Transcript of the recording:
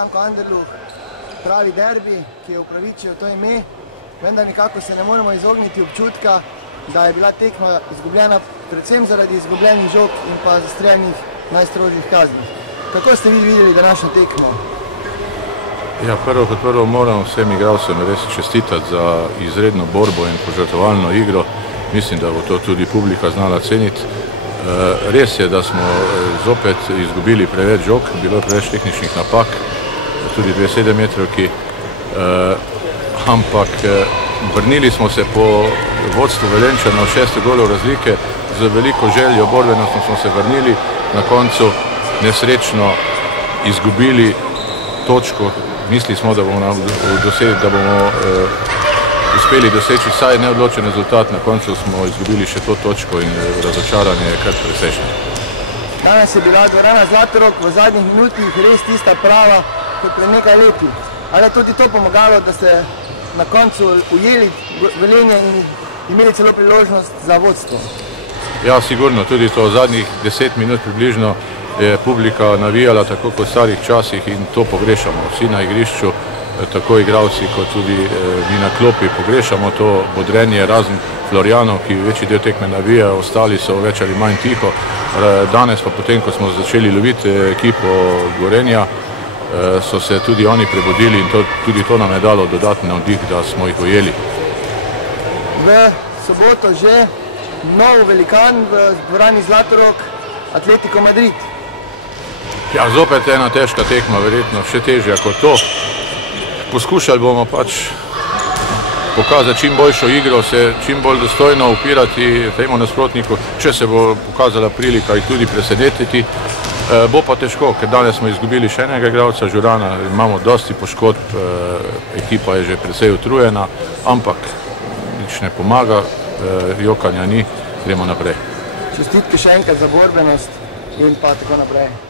Branko Anderluh, pravi derbi, ki je upravičil to ime, vendar nikako se ne moremo izogniti občutka, da je bila tekma izgubljena predvsem zaradi izgubljenih žog in pa zastreljenih najstrožjih kazni. Kako ste vi videli današnjo tekmo? Ja, prvo moram vsem igralcem res čestitati za izredno borbo in požrtvovalno igro. Mislim, da bo to tudi publika znala ceniti. Res je, da smo zopet izgubili preveč žog, bilo je preveč tehničnih napak, tudi 2 7-metrovki, ampak vrnili smo se po vodstvu Velenjčanov 6 golov razlike, z veliko željo, borbenostno smo se vrnili, na koncu nesrečno izgubili točko. Mislili smo, da bomo uspeli doseči vsaj neodločen rezultat, na koncu smo izgubili še to točko in razočaranje je kar precejšnje. Danes je bila dvorana Zlatorog v zadnjih minutih res tista prava kot pred nekaj leti. Ali je tudi to pomagalo, da ste na koncu ujeli Velenje in imeli celo priložnost za vodstvo? Ja, sigurno, tudi to zadnjih 10 minut približno je publika navijala tako kot v starih časih in to pogrešamo. Vsi na igrišču, tako igralci kot tudi mi na klopi pogrešamo to bodrenje, razen Florjanov, ki večji del tekme navija, ostali so več ali manj tiho. Danes pa potem, ko smo začeli loviti ekipo Gorenja, so se tudi oni prebudili in tudi to nam je dalo dodatni navdih, da smo jih ujeli. V soboto že nov velikan v dvorani Zlatorog, Atletico Madrid. Ja, zopet ena težka tekma, verjetno še težja kot to. Poskušali bomo pač pokazati čim boljšo igro, se čim bolj dostojno upirati temu nasprotniku, če se bo pokazala prilika jih tudi presenetiti. Bo pa težko, ker danes smo izgubili še enega igralca, Žurana, imamo dosti poškodb, ekipa je že precej utrujena, ampak nič ne pomaga, jokanja ni, gremo naprej. Čestitke še enkrat za borbenost in pa tako naprej.